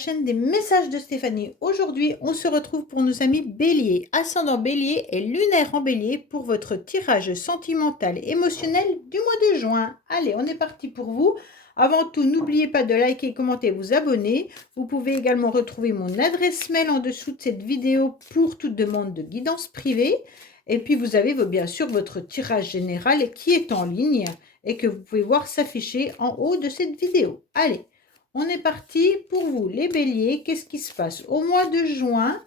chaîne des messages de Stéphanie. Aujourd'hui, on se retrouve pour nos amis Bélier, ascendant Bélier et lunaire en Bélier pour votre tirage sentimental et émotionnel du mois de juin. Allez, on est parti pour vous. Avant tout, n'oubliez pas de liker, commenter, vous abonner. Vous pouvez également retrouver mon adresse mail en dessous de cette vidéo pour toute demande de guidance privée. Et puis, vous avez bien sûr votre tirage général qui est en ligne et que vous pouvez voir s'afficher en haut de cette vidéo. Allez. On est parti pour vous, les béliers. Qu'est-ce qui se passe au mois de juin?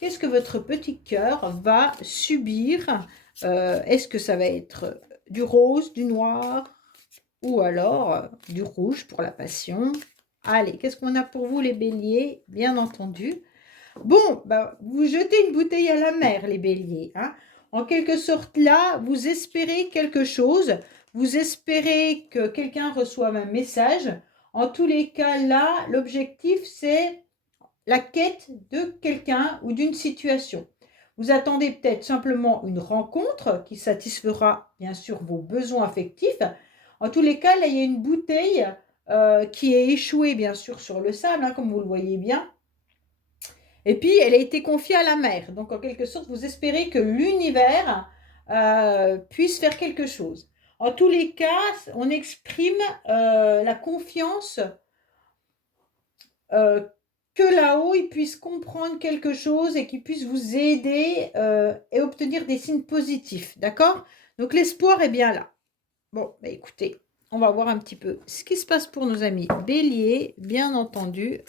Qu'est-ce que votre petit cœur va subir? Est-ce que ça va être du rose, du noir ou alors du rouge pour la passion? Allez, qu'est-ce qu'on a pour vous, les béliers? Bien entendu. Bon, bah, vous jetez une bouteille à la mer, les béliers. Hein. En quelque sorte, là, vous espérez quelque chose. Vous espérez que quelqu'un reçoive un message. En tous les cas, là, l'objectif, c'est la quête de quelqu'un ou d'une situation. Vous attendez peut-être simplement une rencontre qui satisfera, bien sûr, vos besoins affectifs. En tous les cas, là, il y a une bouteille qui est échouée, bien sûr, sur le sable, hein, comme vous le voyez bien. Et puis, elle a été confiée à la mer. Donc, en quelque sorte, vous espérez que l'univers puisse faire quelque chose. En tous les cas, on exprime la confiance que là-haut, il puisse comprendre quelque chose et qu'il puisse vous aider et obtenir des signes positifs. D'accord? Donc, l'espoir est bien là. Bon, bah écoutez, on va voir un petit peu ce qui se passe pour nos amis Bélier, bien entendu.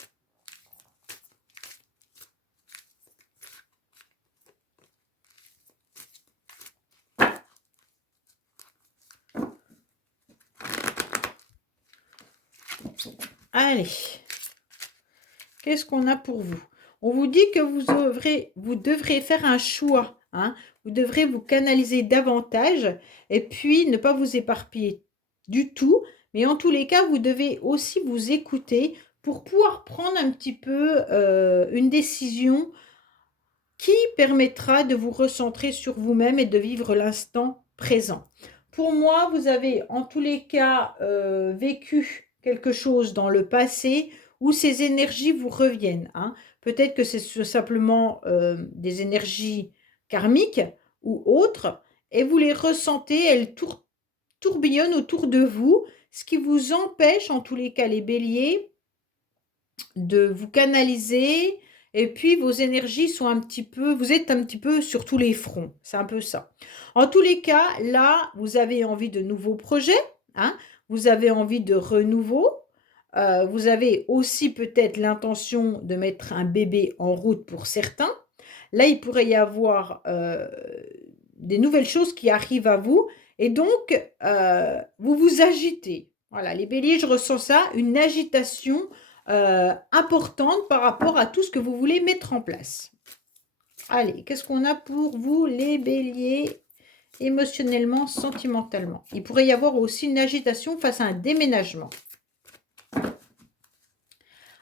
Allez, qu'est-ce qu'on a pour vous? On vous dit que vous devrez faire un choix. Hein. Vous devrez vous canaliser davantage et puis ne pas vous éparpiller du tout. Mais en tous les cas, vous devez aussi vous écouter pour pouvoir prendre un petit peu une décision qui permettra de vous recentrer sur vous-même et de vivre l'instant présent. Pour moi, vous avez en tous les cas vécu quelque chose dans le passé où ces énergies vous reviennent. Hein. Peut-être que c'est simplement des énergies karmiques ou autres, et vous les ressentez, elles tourbillonnent autour de vous, ce qui vous empêche, en tous les cas les béliers, de vous canaliser, et puis vos énergies sont un petit peu, vous êtes un petit peu sur tous les fronts, c'est un peu ça. En tous les cas, là, vous avez envie de nouveaux projets, hein, vous avez envie de renouveau, vous avez aussi peut-être l'intention de mettre un bébé en route pour certains. Là, il pourrait y avoir des nouvelles choses qui arrivent à vous, et donc vous vous agitez. Voilà, les béliers, je ressens ça, une agitation importante par rapport à tout ce que vous voulez mettre en place. Allez, qu'est-ce qu'on a pour vous, les béliers, émotionnellement, sentimentalement? Il pourrait y avoir aussi une agitation face à un déménagement.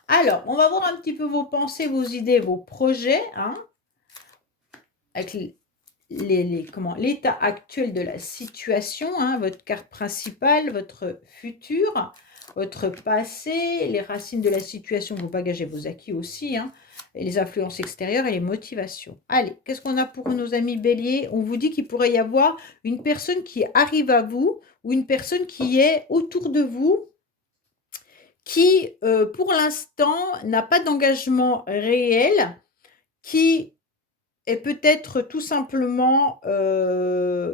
Alors, on va voir un petit peu vos pensées, vos idées, vos projets, hein, avec l'état actuel de la situation, hein, votre carte principale, votre futur, votre passé, les racines de la situation, vos bagages et vos acquis aussi, hein, et les influences extérieures et les motivations. Allez, qu'est-ce qu'on a pour nos amis béliers? On vous dit qu'il pourrait y avoir une personne qui arrive à vous ou une personne qui est autour de vous qui, pour l'instant, n'a pas d'engagement réel, qui est peut-être tout simplement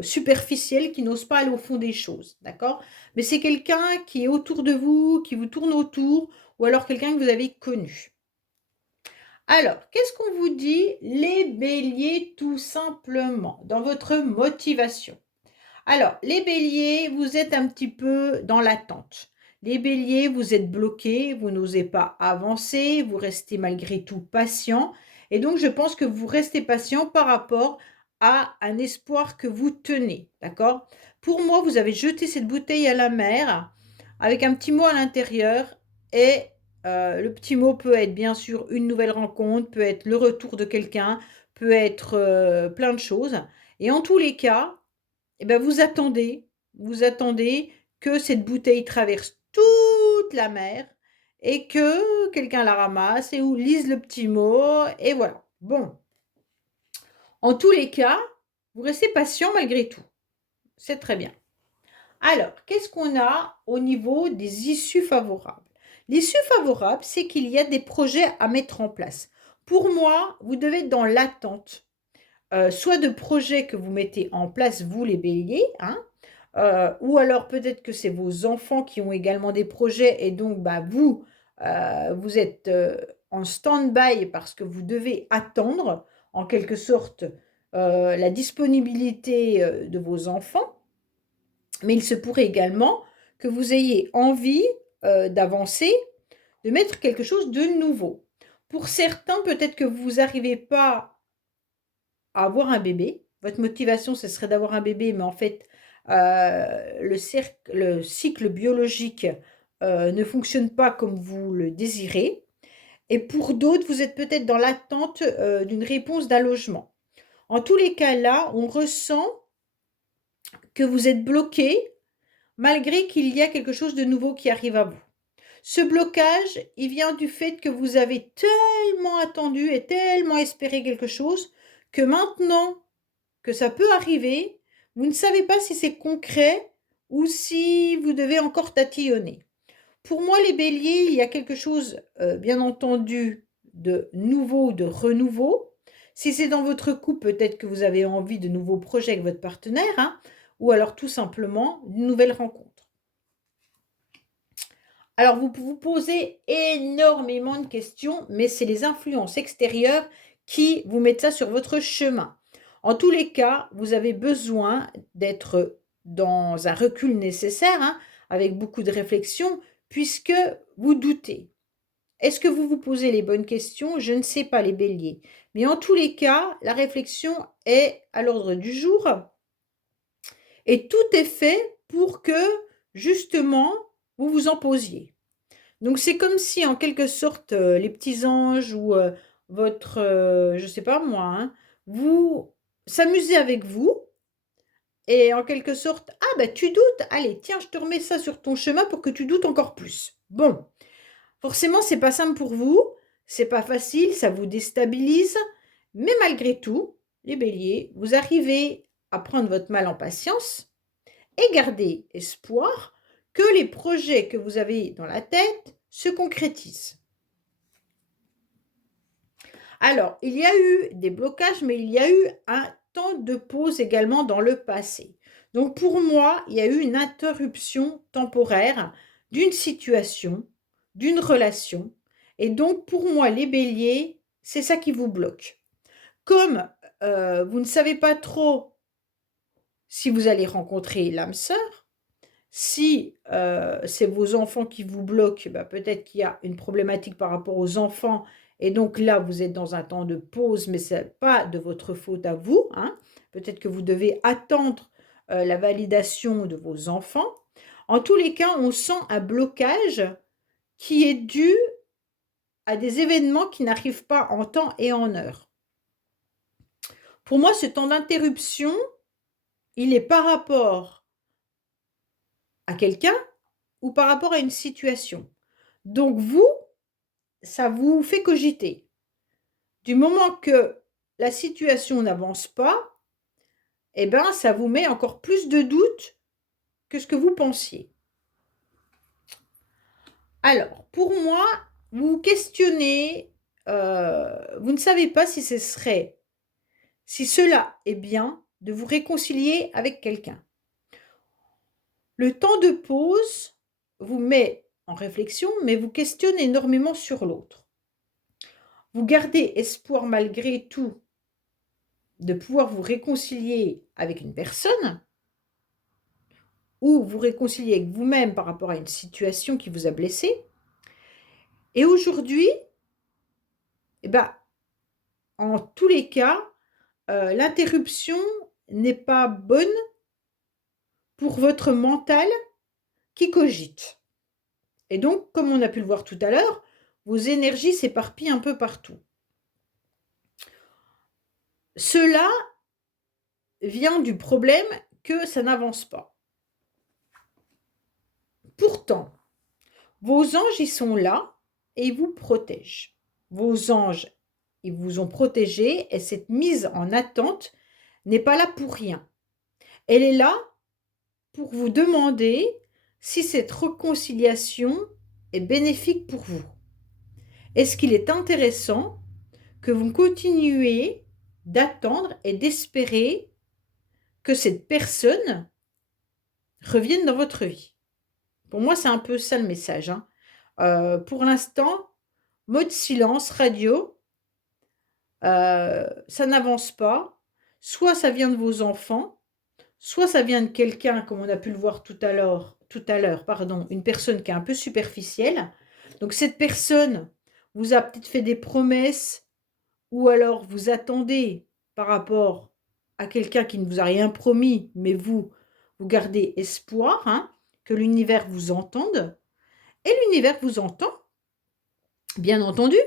superficiel, qui n'ose pas aller au fond des choses, d'accord? Mais c'est quelqu'un qui est autour de vous, qui vous tourne autour, ou alors quelqu'un que vous avez connu. Alors, qu'est-ce qu'on vous dit, les béliers, tout simplement, dans votre motivation? Alors, les béliers, vous êtes un petit peu dans l'attente. Les béliers, vous êtes bloqués, vous n'osez pas avancer, vous restez malgré tout patient. Et donc, je pense que vous restez patient par rapport à un espoir que vous tenez, d'accord? Pour moi, vous avez jeté cette bouteille à la mer avec un petit mot à l'intérieur et le petit mot peut être bien sûr une nouvelle rencontre, peut être le retour de quelqu'un, peut être plein de choses. Et en tous les cas, eh ben, vous attendez que cette bouteille traverse toute la mer et que quelqu'un la ramasse et ou lise le petit mot et voilà. Bon, en tous les cas, vous restez patient malgré tout. C'est très bien. Alors, qu'est-ce qu'on a au niveau des issues favorables? L'issue favorable, c'est qu'il y a des projets à mettre en place. Pour moi, vous devez être dans l'attente, soit de projets que vous mettez en place, vous les béliers, hein, ou alors peut-être que c'est vos enfants qui ont également des projets et donc bah, vous, vous êtes en stand-by parce que vous devez attendre en quelque sorte la disponibilité de vos enfants. Mais il se pourrait également que vous ayez envie d'avancer, de mettre quelque chose de nouveau. Pour certains, peut-être que vous n'arrivez pas à avoir un bébé. Votre motivation, ce serait d'avoir un bébé, mais en fait, le cycle biologique ne fonctionne pas comme vous le désirez. Et pour d'autres, vous êtes peut-être dans l'attente d'une réponse d'un logement. En tous les cas, là, on ressent que vous êtes bloqué malgré qu'il y a quelque chose de nouveau qui arrive à vous. Ce blocage, il vient du fait que vous avez tellement attendu et tellement espéré quelque chose que maintenant que ça peut arriver, vous ne savez pas si c'est concret ou si vous devez encore tatillonner. Pour moi, les béliers, il y a quelque chose, bien entendu, de nouveau, de renouveau. Si c'est dans votre couple, peut-être que vous avez envie de nouveaux projets avec votre partenaire, hein, ou alors tout simplement une nouvelle rencontre. Alors, vous vous posez énormément de questions, mais c'est les influences extérieures qui vous mettent ça sur votre chemin. En tous les cas, vous avez besoin d'être dans un recul nécessaire, hein, avec beaucoup de réflexion, puisque vous doutez. Est-ce que vous vous posez les bonnes questions? Je ne sais pas, les béliers. Mais en tous les cas, la réflexion est à l'ordre du jour et tout est fait pour que, justement, vous vous en posiez. Donc c'est comme si en quelque sorte, les petits anges ou, votre, je sais pas moi, hein, vous s'amusaient avec vous et en quelque sorte: «Ah bah tu doutes? Allez tiens je te remets ça sur ton chemin pour que tu doutes encore plus». Bon, forcément c'est pas simple pour vous, c'est pas facile, ça vous déstabilise, mais malgré tout, les béliers, vous arrivez à prendre votre mal en patience et garder espoir que les projets que vous avez dans la tête se concrétisent. Alors, il y a eu des blocages, mais il y a eu un temps de pause également dans le passé. Donc pour moi, il y a eu une interruption temporaire d'une situation, d'une relation. Et donc pour moi, les béliers, c'est ça qui vous bloque. Comme vous ne savez pas trop si vous allez rencontrer l'âme sœur, si c'est vos enfants qui vous bloquent, bah, peut-être qu'il y a une problématique par rapport aux enfants et donc là, vous êtes dans un temps de pause, mais ce n'est pas de votre faute à vous, hein. Peut-être que vous devez attendre, la validation de vos enfants. En tous les cas, on sent un blocage qui est dû à des événements qui n'arrivent pas en temps et en heure. Pour moi, ce temps d'interruption, il est par rapport à quelqu'un ou par rapport à une situation. Donc vous, ça vous fait cogiter. Du moment que la situation n'avance pas, eh ben, ça vous met encore plus de doutes que ce que vous pensiez. Alors, pour moi, vous vous questionnez, vous ne savez pas si si cela est bien de vous réconcilier avec quelqu'un. Le temps de pause vous met en réflexion, mais vous questionne énormément sur l'autre. Vous gardez espoir malgré tout de pouvoir vous réconcilier avec une personne ou vous réconcilier avec vous-même par rapport à une situation qui vous a blessé. Et aujourd'hui, eh ben, en tous les cas, l'interruption n'est pas bonne pour votre mental qui cogite. Et donc, comme on a pu le voir tout à l'heure, vos énergies s'éparpillent un peu partout. Cela vient du problème que ça n'avance pas. Pourtant, vos anges, ils sont là et ils vous protègent. Vos anges, ils vous ont protégé et cette mise en attente n'est pas là pour rien. Elle est là pour vous demander si cette réconciliation est bénéfique pour vous. Est-ce qu'il est intéressant que vous continuez d'attendre et d'espérer que cette personne revienne dans votre vie? Pour moi, c'est un peu ça le message, hein. Pour l'instant, mode silence, radio, ça n'avance pas. Soit ça vient de vos enfants, soit ça vient de quelqu'un, comme on a pu le voir tout à l'heure, pardon, une personne qui est un peu superficielle. Donc cette personne vous a peut-être fait des promesses ou alors vous attendez par rapport à quelqu'un qui ne vous a rien promis, mais vous gardez espoir, hein, que l'univers vous entende. Et l'univers vous entend, bien entendu,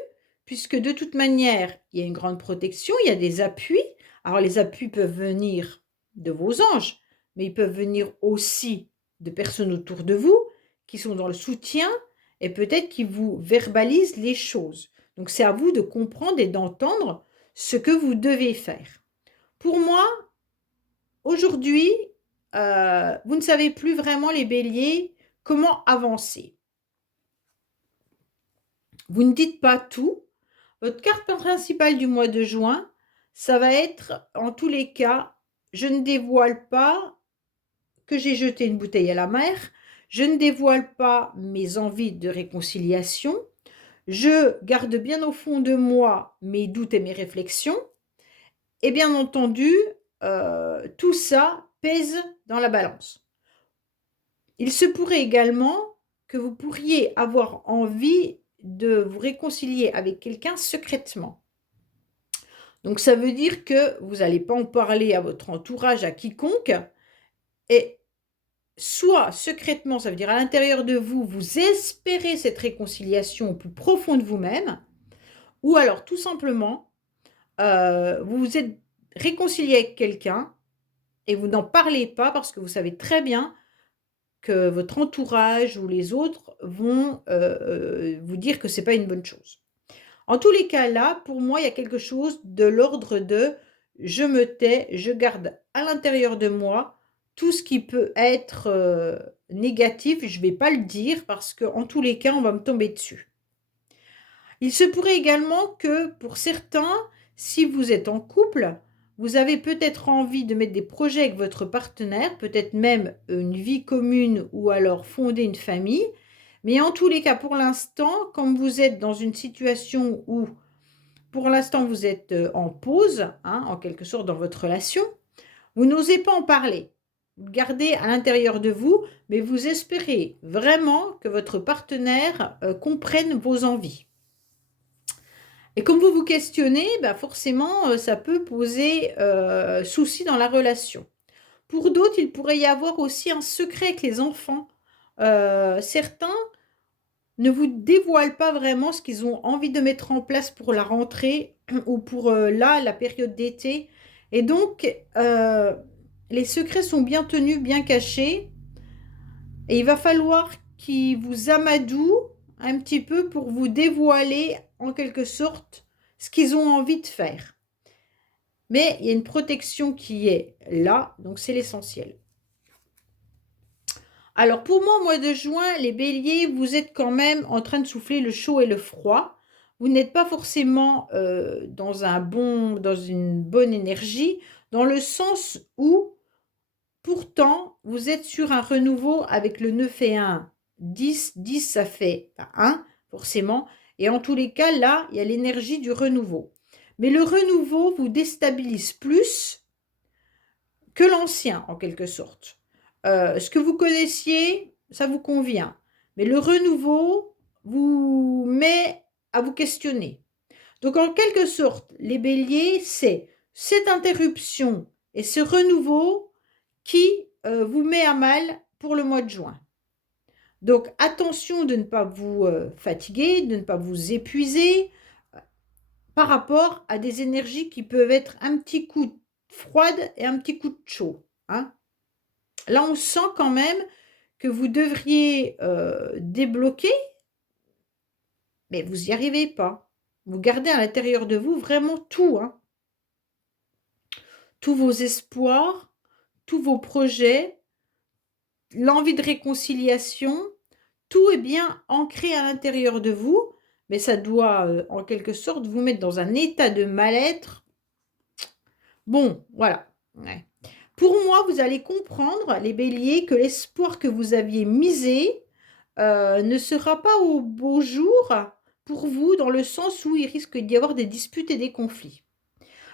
puisque de toute manière, il y a une grande protection, il y a des appuis. Alors les appuis peuvent venir de vos anges, mais ils peuvent venir aussi de personnes autour de vous qui sont dans le soutien et peut-être qui vous verbalisent les choses. Donc c'est à vous de comprendre et d'entendre ce que vous devez faire. Pour moi, aujourd'hui, vous ne savez plus vraiment les béliers comment avancer. Vous ne dites pas tout. Votre carte principale du mois de juin, ça va être, en tous les cas, je ne dévoile pas que j'ai jeté une bouteille à la mer, je ne dévoile pas mes envies de réconciliation, je garde bien au fond de moi mes doutes et mes réflexions, et bien entendu, tout ça pèse dans la balance. Il se pourrait également que vous pourriez avoir envie de vous réconcilier avec quelqu'un secrètement. Donc ça veut dire que vous n'allez pas en parler à votre entourage, à quiconque, et soit secrètement, ça veut dire à l'intérieur de vous, vous espérez cette réconciliation au plus profond de vous-même, ou alors tout simplement, vous vous êtes réconcilié avec quelqu'un et vous n'en parlez pas parce que vous savez très bien que votre entourage ou les autres vont vous dire que c'est pas une bonne chose. En tous les cas, là, pour moi, il y a quelque chose de l'ordre de je me tais, je garde à l'intérieur de moi tout ce qui peut être négatif. Je ne vais pas le dire parce qu'en tous les cas, on va me tomber dessus. Il se pourrait également que pour certains, si vous êtes en couple, vous avez peut-être envie de mettre des projets avec votre partenaire, peut-être même une vie commune ou alors fonder une famille. Mais en tous les cas, pour l'instant, comme vous êtes dans une situation où, pour l'instant, vous êtes en pause, hein, en quelque sorte, dans votre relation, vous n'osez pas en parler. Vous le gardez à l'intérieur de vous, mais vous espérez vraiment que votre partenaire comprenne vos envies. Et comme vous vous questionnez, bah forcément, ça peut poser souci dans la relation. Pour d'autres, il pourrait y avoir aussi un secret avec les enfants. Certains ne vous dévoilent pas vraiment ce qu'ils ont envie de mettre en place pour la rentrée ou pour là, la période d'été. Et donc, les secrets sont bien tenus, bien cachés. Et il va falloir qu'ils vous amadouent un petit peu pour vous dévoiler en quelque sorte ce qu'ils ont envie de faire. Mais il y a une protection qui est là, donc c'est l'essentiel. Alors pour moi, au mois de juin, les béliers, vous êtes quand même en train de souffler le chaud et le froid. Vous n'êtes pas forcément dans une bonne énergie, dans le sens où, pourtant, vous êtes sur un renouveau avec le 9 et 1. 10, 10 ça fait 1, forcément. Et en tous les cas, là, il y a l'énergie du renouveau. Mais le renouveau vous déstabilise plus que l'ancien, en quelque sorte. Ce que vous connaissiez, ça vous convient. Mais le renouveau vous met à vous questionner. Donc, en quelque sorte, les béliers, c'est cette interruption et ce renouveau qui vous met à mal pour le mois de juin. Donc, attention de ne pas vous fatiguer, de ne pas vous épuiser par rapport à des énergies qui peuvent être un petit coup froide et un petit coup de chaud, hein. Là, on sent quand même que vous devriez débloquer mais vous n'y arrivez pas. Vous gardez à l'intérieur de vous vraiment tout, hein. Tous vos espoirs, tous vos projets, l'envie de réconciliation, tout est bien ancré à l'intérieur de vous, mais ça doit, en quelque sorte, vous mettre dans un état de mal-être. Bon, voilà. Ouais. Pour moi, vous allez comprendre, les béliers, que l'espoir que vous aviez misé ne sera pas au beau jour pour vous, dans le sens où il risque d'y avoir des disputes et des conflits.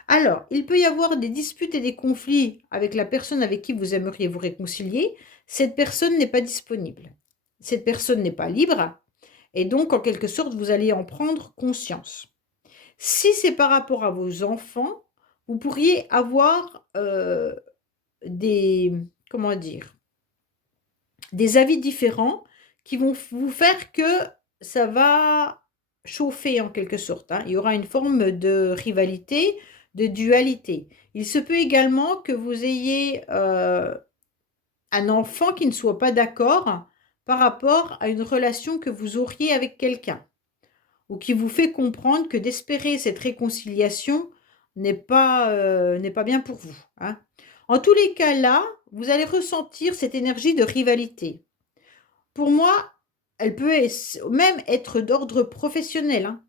Alors, il peut y avoir des disputes et des conflits avec la personne avec qui vous aimeriez vous réconcilier. Cette personne n'est pas disponible. Cette personne n'est pas libre. Et donc, en quelque sorte, vous allez en prendre conscience. Si c'est par rapport à vos enfants, vous pourriez avoir des, comment dire, des avis différents qui vont vous faire que ça va chauffer en quelque sorte, hein. Il y aura une forme de rivalité, de dualité. Il se peut également que vous ayez un enfant qui ne soit pas d'accord par rapport à une relation que vous auriez avec quelqu'un, ou qui vous fait comprendre que d'espérer cette réconciliation n'est pas bien pour vous, hein. En tous les cas là, vous allez ressentir cette énergie de rivalité. Pour moi, elle peut même être d'ordre professionnel, hein.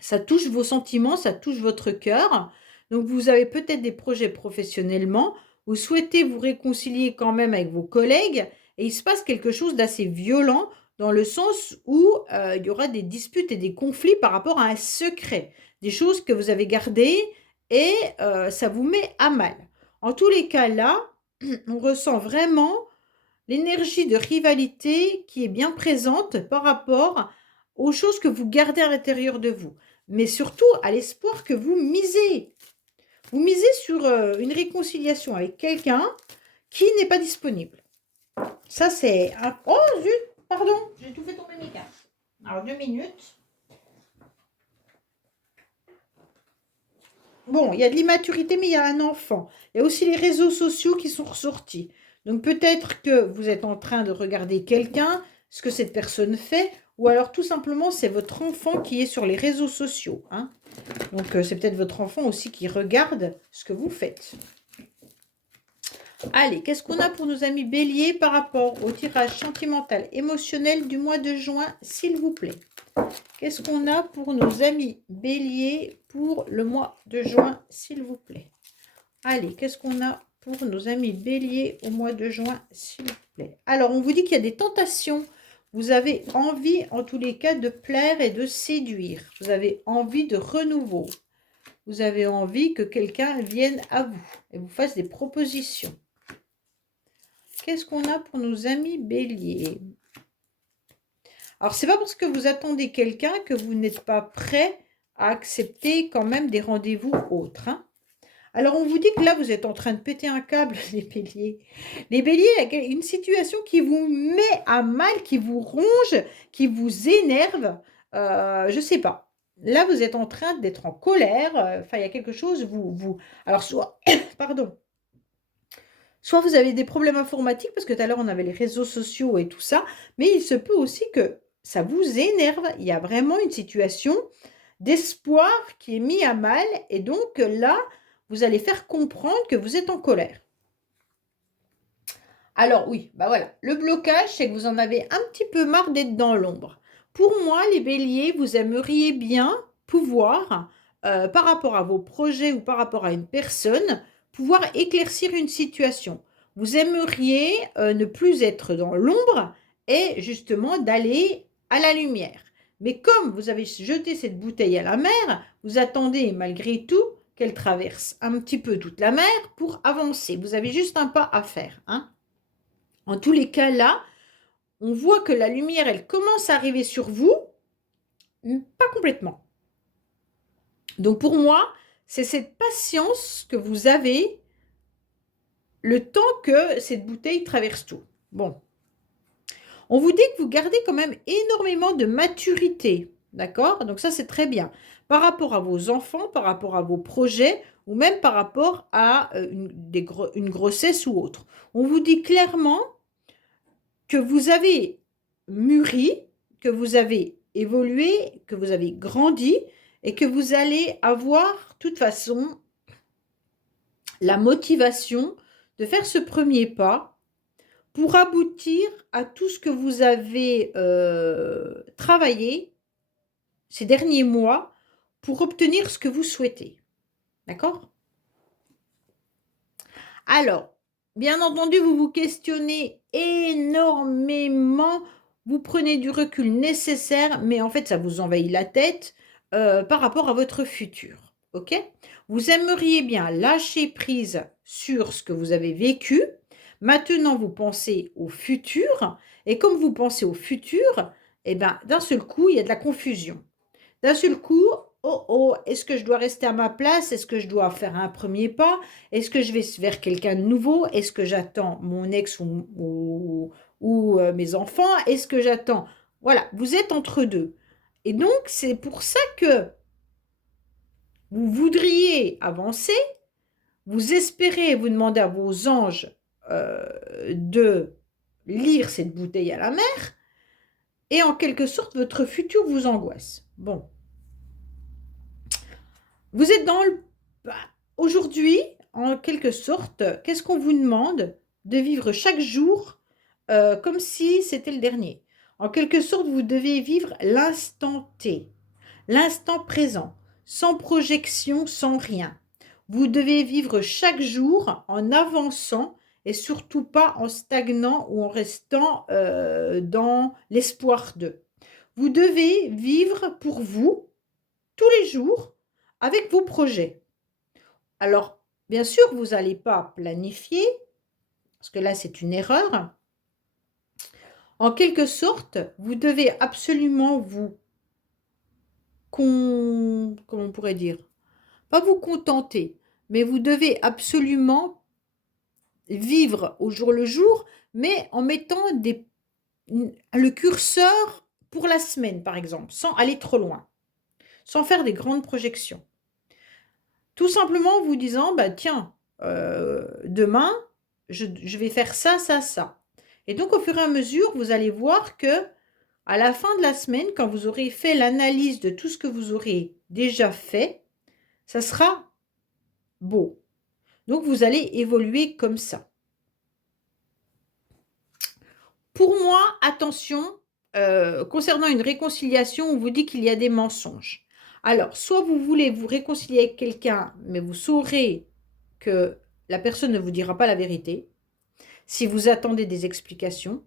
Ça touche vos sentiments, ça touche votre cœur. Donc vous avez peut-être des projets professionnellement, vous souhaitez vous réconcilier quand même avec vos collègues et il se passe quelque chose d'assez violent dans le sens où il y aura des disputes et des conflits par rapport à un secret, des choses que vous avez gardées et ça vous met à mal. En tous les cas là, on ressent vraiment l'énergie de rivalité qui est bien présente par rapport aux choses que vous gardez à l'intérieur de vous, mais surtout à l'espoir que vous misez. Vous misez sur une réconciliation avec quelqu'un qui n'est pas disponible. Ça, c'est un... Oh, zut, pardon, j'ai tout fait tomber mes cartes. Alors, 2 minutes. Bon, il y a de l'immaturité, mais il y a un enfant. Il y a aussi les réseaux sociaux qui sont ressortis. Donc peut-être que vous êtes en train de regarder quelqu'un, ce que cette personne fait, ou alors tout simplement c'est votre enfant qui est sur les réseaux sociaux, hein. Donc c'est peut-être votre enfant aussi qui regarde ce que vous faites. Allez, qu'est-ce qu'on a pour nos amis béliers par rapport au tirage sentimental émotionnel du mois de juin, s'il vous plaît? Qu'est-ce qu'on a pour nos amis béliers pour le mois de juin, s'il vous plaît? Allez, qu'est-ce qu'on a pour nos amis béliers au mois de juin, s'il vous plaît? Alors, on vous dit qu'il y a des tentations. Vous avez envie, en tous les cas, de plaire et de séduire. Vous avez envie de renouveau. Vous avez envie que quelqu'un vienne à vous et vous fasse des propositions. Qu'est-ce qu'on a pour nos amis béliers? Alors, c'est pas parce que vous attendez quelqu'un que vous n'êtes pas prêt à accepter quand même des rendez-vous autres, hein. Alors, on vous dit que là, vous êtes en train de péter un câble, les béliers. Les béliers, il y a une situation qui vous met à mal, qui vous ronge, qui vous énerve. Je ne sais pas. Là, vous êtes en train d'être en colère. Enfin, il y a quelque chose, Alors, soit, pardon, soit vous avez des problèmes informatiques, parce que tout à l'heure, on avait les réseaux sociaux et tout ça, mais il se peut aussi que ça vous énerve. Il y a vraiment une situation d'espoir qui est mis à mal. Et donc, là, vous allez faire comprendre que vous êtes en colère. Alors oui, bah voilà, le blocage, c'est que vous en avez un petit peu marre d'être dans l'ombre. Pour moi, les béliers, vous aimeriez bien pouvoir, par rapport à vos projets ou par rapport à une personne, pouvoir éclaircir une situation. Vous aimeriez ne plus être dans l'ombre et justement d'aller à la lumière. Mais comme vous avez jeté cette bouteille à la mer, vous attendez malgré tout qu'elle traverse un petit peu toute la mer pour avancer. Vous avez juste un pas à faire, hein. En tous les cas, là, on voit que la lumière, elle commence à arriver sur vous, mais pas complètement. Donc pour moi, c'est cette patience que vous avez le temps que cette bouteille traverse tout. Bon. On vous dit que vous gardez quand même énormément de maturité, d'accord? Donc ça, c'est très bien. Par rapport à vos enfants, par rapport à vos projets, ou même par rapport à une grossesse ou autre. On vous dit clairement que vous avez mûri, que vous avez évolué, que vous avez grandi et que vous allez avoir, de toute façon, la motivation de faire ce premier pas pour aboutir à tout ce que vous avez travaillé ces derniers mois pour obtenir ce que vous souhaitez. D'accord? Alors, bien entendu, vous vous questionnez énormément, vous prenez du recul nécessaire, mais en fait, ça vous envahit la tête par rapport à votre futur. OK? Vous aimeriez bien lâcher prise sur ce que vous avez vécu. Maintenant, vous pensez au futur. Et comme vous pensez au futur, eh ben, d'un seul coup, il y a de la confusion. D'un seul coup, oh oh, est-ce que je dois rester à ma place? Est-ce que je dois faire un premier pas? Est-ce que je vais vers quelqu'un de nouveau? Est-ce que j'attends mon ex ou mes enfants? Est-ce que j'attends? Voilà, vous êtes entre deux. Et donc, c'est pour ça que vous voudriez avancer, vous espérez, vous demandez à vos anges de lire cette bouteille à la mer, et en quelque sorte, votre futur vous angoisse. Bon. Vous êtes dans le... bah, aujourd'hui, en quelque sorte, qu'est-ce qu'on vous demande? De vivre chaque jour comme si c'était le dernier. En quelque sorte, vous devez vivre l'instant T, l'instant présent, sans projection, sans rien. Vous devez vivre chaque jour en avançant et surtout pas en stagnant ou en restant dans l'espoir de. Vous devez vivre pour vous tous les jours avec vos projets. Alors, bien sûr, vous n'allez pas planifier, parce que là, c'est une erreur. En quelque sorte, vous devez absolument comment on pourrait dire, pas vous contenter, mais vous devez absolument vivre au jour le jour, mais en mettant le curseur pour la semaine, par exemple, sans aller trop loin, sans faire des grandes projections. Tout simplement en vous disant, bah tiens, demain, je vais faire ça, ça, ça. Et donc, au fur et à mesure, vous allez voir que à la fin de la semaine, quand vous aurez fait l'analyse de tout ce que vous aurez déjà fait, ça sera beau. Donc, vous allez évoluer comme ça. Pour moi, attention, concernant une réconciliation, on vous dit qu'il y a des mensonges. Alors, soit vous voulez vous réconcilier avec quelqu'un, mais vous saurez que la personne ne vous dira pas la vérité, si vous attendez des explications,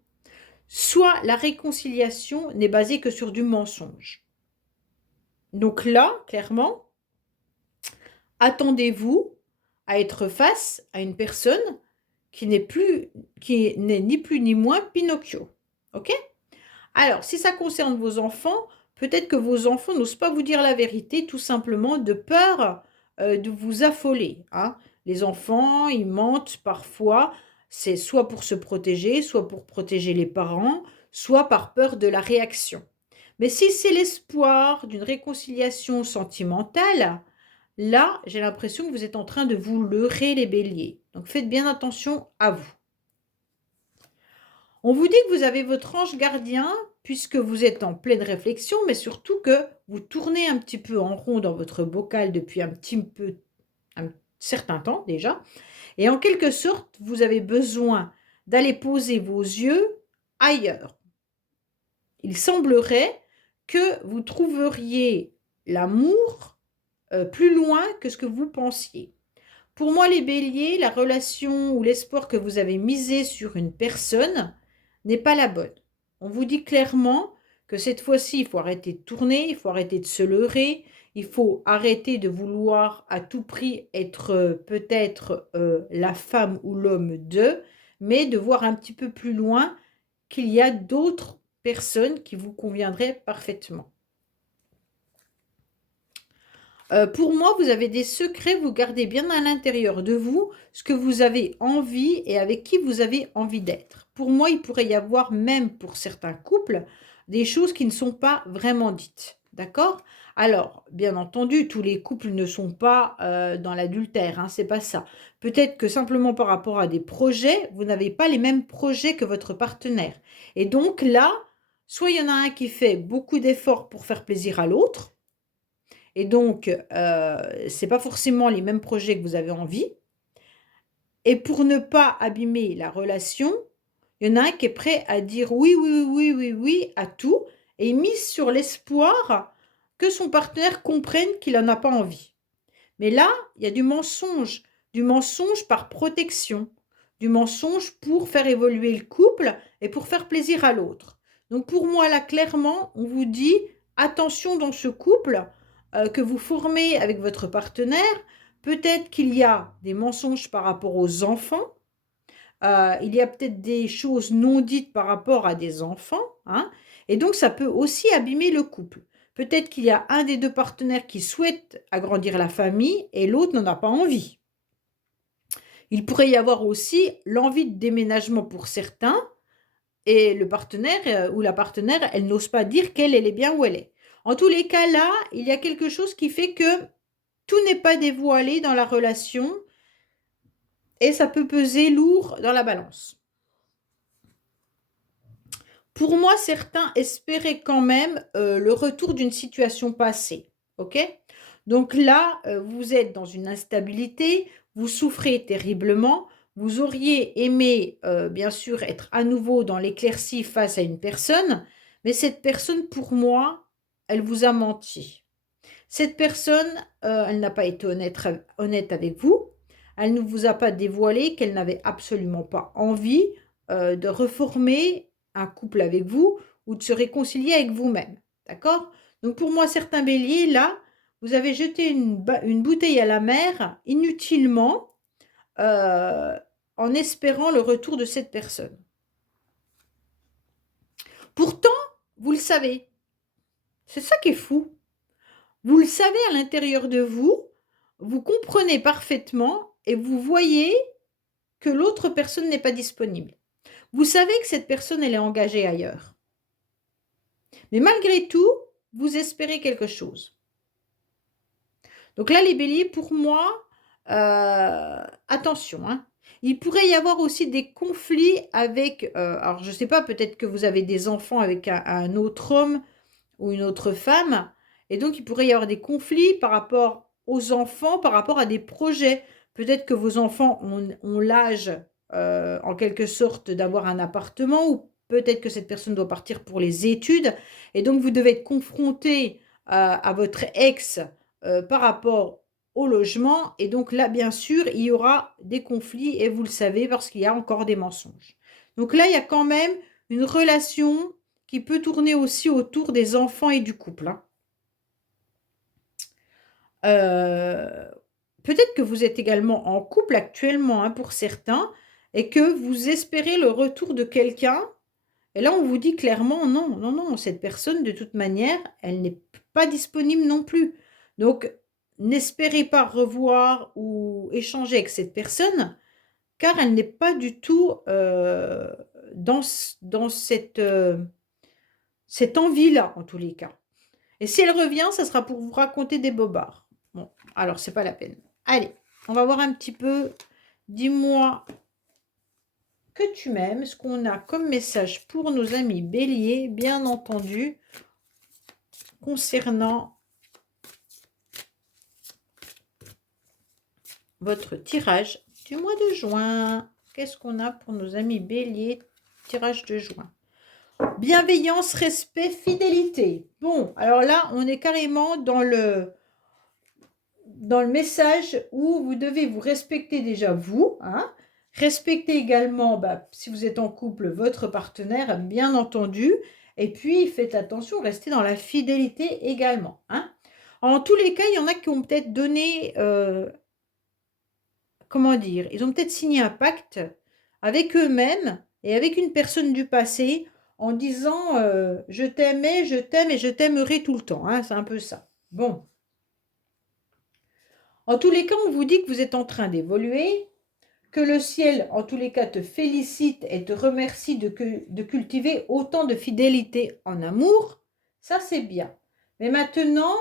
soit la réconciliation n'est basée que sur du mensonge. Donc là, clairement, attendez-vous à être face à une personne qui n'est ni plus ni moins Pinocchio. OK? Alors, si ça concerne vos enfants, peut-être que vos enfants n'osent pas vous dire la vérité, tout simplement de peur de vous affoler. Hein. Les enfants, ils mentent parfois, c'est soit pour se protéger, soit pour protéger les parents, soit par peur de la réaction. Mais si c'est l'espoir d'une réconciliation sentimentale, là, j'ai l'impression que vous êtes en train de vous leurrer les béliers. Donc faites bien attention à vous. On vous dit que vous avez votre ange gardien puisque vous êtes en pleine réflexion, mais surtout que vous tournez un petit peu en rond dans votre bocal depuis un certain temps déjà. Et en quelque sorte, vous avez besoin d'aller poser vos yeux ailleurs. Il semblerait que vous trouveriez l'amour plus loin que ce que vous pensiez. Pour moi, les béliers, la relation ou l'espoir que vous avez misé sur une personne n'est pas la bonne. On vous dit clairement que cette fois-ci, il faut arrêter de tourner, il faut arrêter de se leurrer, il faut arrêter de vouloir à tout prix être peut-être la femme ou l'homme d'eux, mais de voir un petit peu plus loin qu'il y a d'autres personnes qui vous conviendraient parfaitement. Pour moi, vous avez des secrets, vous gardez bien à l'intérieur de vous ce que vous avez envie et avec qui vous avez envie d'être. Pour moi, il pourrait y avoir même pour certains couples des choses qui ne sont pas vraiment dites. D'accord? Alors, bien entendu, tous les couples ne sont pas dans l'adultère, hein, c'est pas ça. Peut-être que simplement par rapport à des projets, vous n'avez pas les mêmes projets que votre partenaire. Et donc là, soit il y en a un qui fait beaucoup d'efforts pour faire plaisir à l'autre, et donc c'est pas forcément les mêmes projets que vous avez envie. Et pour ne pas abîmer la relation, il y en a un qui est prêt à dire oui, oui, oui, oui, oui à tout et il mise sur l'espoir que son partenaire comprenne qu'il n'en a pas envie. Mais là, il y a du mensonge par protection, du mensonge pour faire évoluer le couple et pour faire plaisir à l'autre. Donc pour moi, là, clairement, on vous dit attention dans ce couple que vous formez avec votre partenaire. Peut-être qu'il y a des mensonges par rapport aux enfants. Il y a peut-être des choses non dites par rapport à des enfants, hein, et donc ça peut aussi abîmer le couple. Peut-être qu'il y a un des deux partenaires qui souhaite agrandir la famille et l'autre n'en a pas envie. Il pourrait y avoir aussi l'envie de déménagement pour certains et le partenaire ou la partenaire, elle n'ose pas dire qu'elle est bien où elle est. En tous les cas, là, il y a quelque chose qui fait que tout n'est pas dévoilé dans la relation et ça peut peser lourd dans la balance. Pour moi, certains espéraient quand même le retour d'une situation passée. OK? Donc là, vous êtes dans une instabilité, vous souffrez terriblement, vous auriez aimé, bien sûr, être à nouveau dans l'éclaircie face à une personne, mais cette personne, pour moi, elle vous a menti. Cette personne, elle n'a pas été honnête avec vous, elle ne vous a pas dévoilé qu'elle n'avait absolument pas envie de reformer un couple avec vous ou de se réconcilier avec vous-même. D'accord? Donc pour moi, certains béliers, là, vous avez jeté une bouteille à la mer inutilement euh, en espérant le retour de cette personne. Pourtant, vous le savez. C'est ça qui est fou. Vous le savez à l'intérieur de vous, vous comprenez parfaitement et vous voyez que l'autre personne n'est pas disponible. Vous savez que cette personne, elle est engagée ailleurs. Mais malgré tout, vous espérez quelque chose. Donc là, les béliers, pour moi, attention, hein. Il pourrait y avoir aussi des conflits avec, alors je ne sais pas, peut-être que vous avez des enfants avec un autre homme ou une autre femme, et donc il pourrait y avoir des conflits par rapport aux enfants, par rapport à des projets. Peut-être que vos enfants ont l'âge, en quelque sorte, d'avoir un appartement, ou peut-être que cette personne doit partir pour les études, et donc vous devez être confronté à votre ex par rapport au logement, et donc là, bien sûr, il y aura des conflits, et vous le savez, parce qu'il y a encore des mensonges. Donc là, il y a quand même une relation qui peut tourner aussi autour des enfants et du couple, hein. Euh, Peut-être que vous êtes également en couple actuellement, hein, pour certains, et que vous espérez le retour de quelqu'un. Et là, on vous dit clairement, non, non, non, cette personne, de toute manière, elle n'est pas disponible non plus. Donc, n'espérez pas revoir ou échanger avec cette personne, car elle n'est pas du tout dans cette envie-là, en tous les cas. Et si elle revient, ça sera pour vous raconter des bobards. Bon, alors c'est pas la peine. Allez, on va voir un petit peu. Dis-moi que tu m'aimes, ce qu'on a comme message pour nos amis béliers, bien entendu, concernant votre tirage du mois de juin. Qu'est-ce qu'on a pour nos amis béliers, tirage de juin? Bienveillance, respect, fidélité. Bon, alors là, on est carrément dans le message où vous devez vous respecter déjà vous, hein. Respecter également, si vous êtes en couple, votre partenaire, bien entendu. Et puis, faites attention, restez dans la fidélité également, hein. En tous les cas, il y en a qui ont peut-être donné, comment dire, ils ont peut-être signé un pacte avec eux-mêmes et avec une personne du passé en disant je t'aimais, je t'aime et je t'aimerai tout le temps, hein, c'est un peu ça. Bon. En tous les cas, on vous dit que vous êtes en train d'évoluer, que le ciel, en tous les cas, te félicite et te remercie de cultiver autant de fidélité en amour. Ça, c'est bien. Mais maintenant,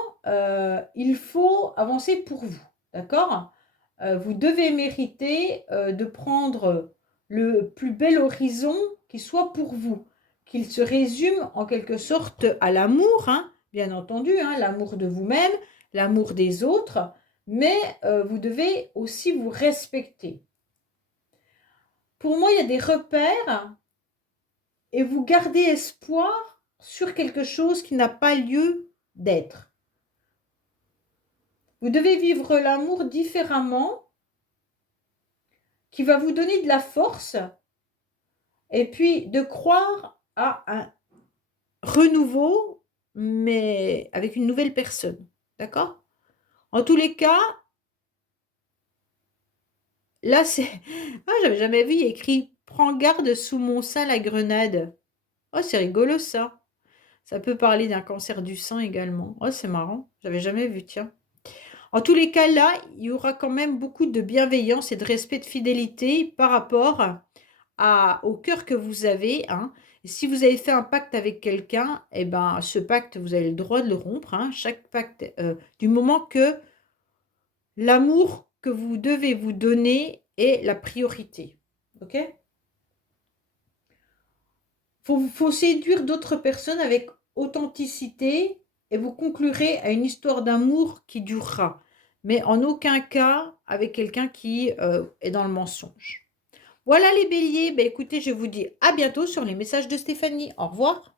il faut avancer pour vous. D'accord? Vous devez mériter de prendre le plus bel horizon qui soit pour vous, qu'il se résume en quelque sorte à l'amour, hein, bien entendu, hein, l'amour de vous-même, l'amour des autres, mais vous devez aussi vous respecter. Pour moi, il y a des repères et vous gardez espoir sur quelque chose qui n'a pas lieu d'être. Vous devez vivre l'amour différemment, qui va vous donner de la force, et puis de croire à un renouveau, mais avec une nouvelle personne. D'accord? En tous les cas, là, c'est... Ah, j'avais jamais vu, il y a écrit «Prends garde sous mon sein la grenade». Oh, c'est rigolo ça. Ça peut parler d'un cancer du sein également. Oh, c'est marrant. J'avais jamais vu, tiens. En tous les cas, là, il y aura quand même beaucoup de bienveillance et de respect, de fidélité par rapport au cœur que vous avez, hein. Et si vous avez fait un pacte avec quelqu'un, eh ben, ce pacte, vous avez le droit de le rompre, hein. Chaque pacte, du moment que l'amour que vous devez vous donner est la priorité. OK? Faut séduire d'autres personnes avec authenticité et vous conclurez à une histoire d'amour qui durera. Mais en aucun cas avec quelqu'un qui est dans le mensonge. Voilà les béliers, ben écoutez, je vous dis à bientôt sur les messages de Stéphanie. Au revoir.